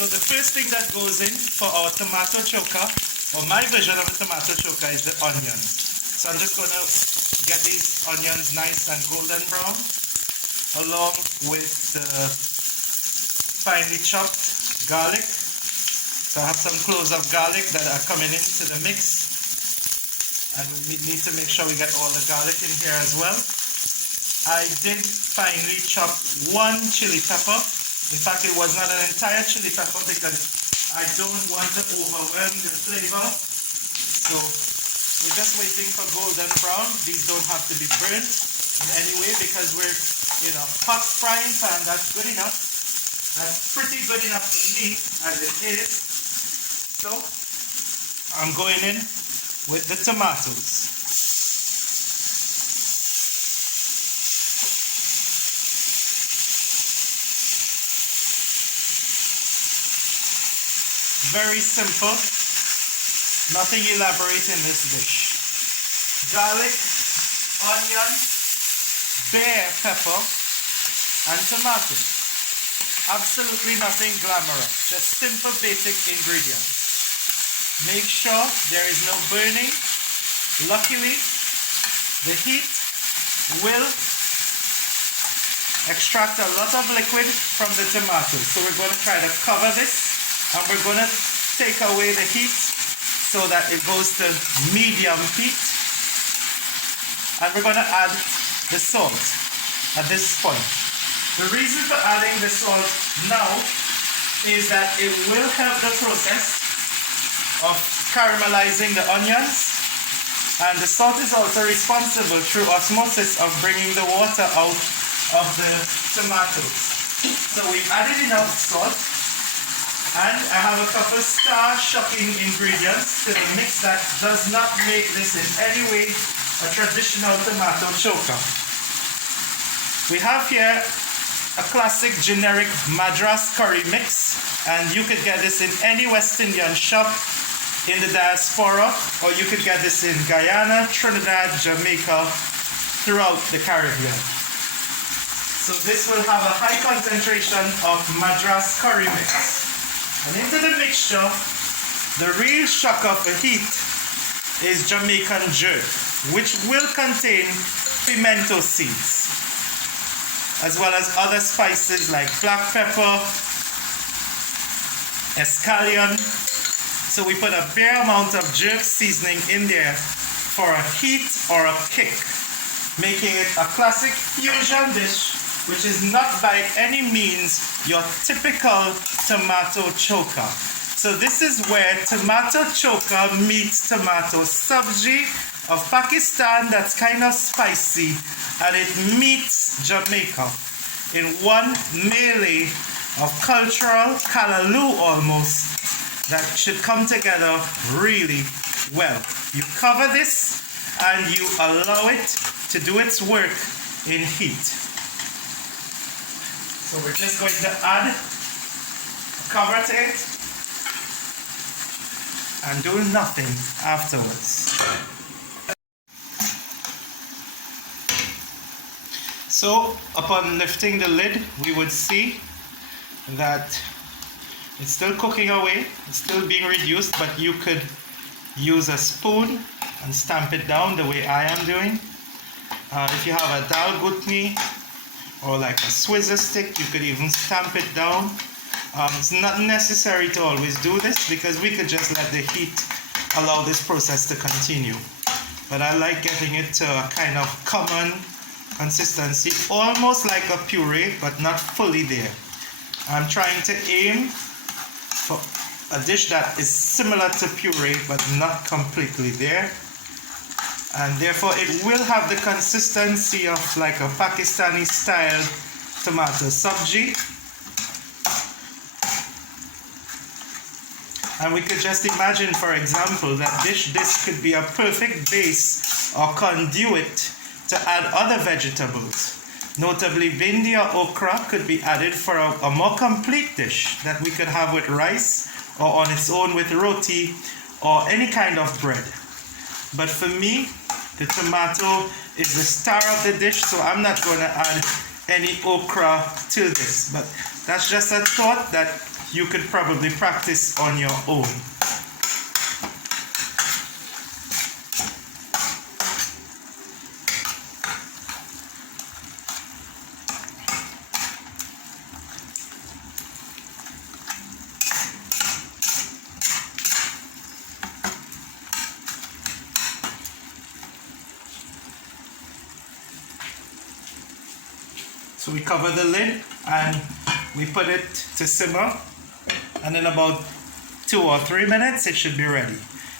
So the first thing that goes in for our tomato choka, or my version of a tomato choka, is the onions. So I'm just going to get these onions nice and golden brown, along with the finely chopped garlic. So I have some cloves of garlic that are coming into the mix. And we need to make sure we get all the garlic in here as well. I did finely chop 1 chili pepper. In fact, it was not an entire chili pepper because I don't want to overwhelm the flavor. So we're just waiting for golden brown. These don't have to be burnt in any way because we're in a hot frying pan. That's good enough. That's pretty good enough for me as it is. So I'm going in with the tomatoes. Very simple, nothing elaborate in this dish. Garlic, onion, bell pepper, and tomatoes. Absolutely nothing glamorous, just simple basic ingredients. Make sure there is no burning. Luckily, the heat will extract a lot of liquid from the tomatoes. So we're going to try to cover this. And we're going to take away the heat so that it goes to medium heat. And we're going to add the salt at this point. The reason for adding the salt now is that it will help the process of caramelizing the onions. And the salt is also responsible through osmosis of bringing the water out of the tomatoes. So we've added enough salt. And I have a couple star shocking ingredients to the mix that does not make this in any way a traditional tomato choka. We have here a classic generic Madras Curry mix, and you could get this in any West Indian shop in the diaspora, or you could get this in Guyana, Trinidad, Jamaica, throughout the Caribbean. So this will have a high concentration of Madras Curry mix. And into the mixture, the real shock of the heat is Jamaican jerk, which will contain pimento seeds, as well as other spices like black pepper, escallion. So we put a bare amount of jerk seasoning in there for a heat or a kick, making it a classic fusion dish, which is not by any means your typical tomato choka. So this is where tomato choka meets tomato sabji of Pakistan that's kind of spicy, and it meets Jamaica in one melee of cultural kalaloo almost that should come together really well. You cover this and you allow it to do its work in heat. So we're just going to add a cover to it and do nothing afterwards. So upon lifting the lid, we would see that it's still cooking away, it's still being reduced, but you could use a spoon and stamp it down the way I am doing. If you have a dal gutni or like a Swizzer stick, you could even stamp it down. It's not necessary to always do this because we could just let the heat allow this process to continue. But I like getting it to a kind of common consistency, almost like a puree, but not fully there. I'm trying to aim for a dish that is similar to puree, but not completely there. And therefore it will have the consistency of like a Pakistani style tomato sabji. And we could just imagine, for example, that this could be a perfect base or conduit to add other vegetables. Notably, bindi or okra could be added for a more complete dish that we could have with rice or on its own with roti or any kind of bread. But for me, the tomato is the star of the dish, so I'm not going to add any okra to this. But that's just a thought that you could probably practice on your own. So we cover the lid and we put it to simmer, and in about 2 or 3 minutes it should be ready.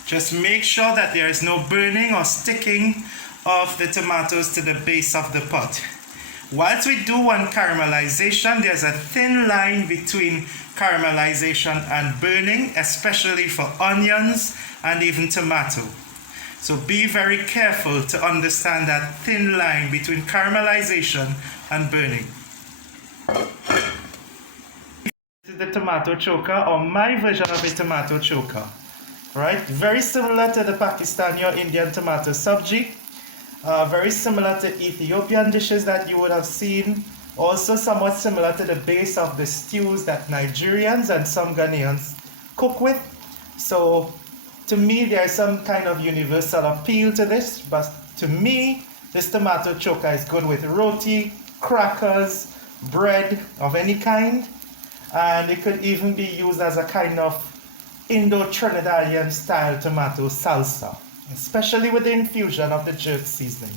Just make sure that there is no burning or sticking of the tomatoes to the base of the pot. Whilst we do one caramelization, there's a thin line between caramelization and burning, especially for onions and even tomato. So be very careful to understand that thin line between caramelization and burning. This is the tomato choka, or my version of a tomato choka. Right? Very similar to the Pakistani or Indian tomato sabji. Very similar to Ethiopian dishes that you would have seen. Also somewhat similar to the base of the stews that Nigerians and some Ghanaians cook with. So to me, there is some kind of universal appeal to this, but to me, this tomato choka is good with roti, crackers, bread of any kind, and it could even be used as a kind of Indo-Trinidadian style tomato salsa, especially with the infusion of the jerk seasoning.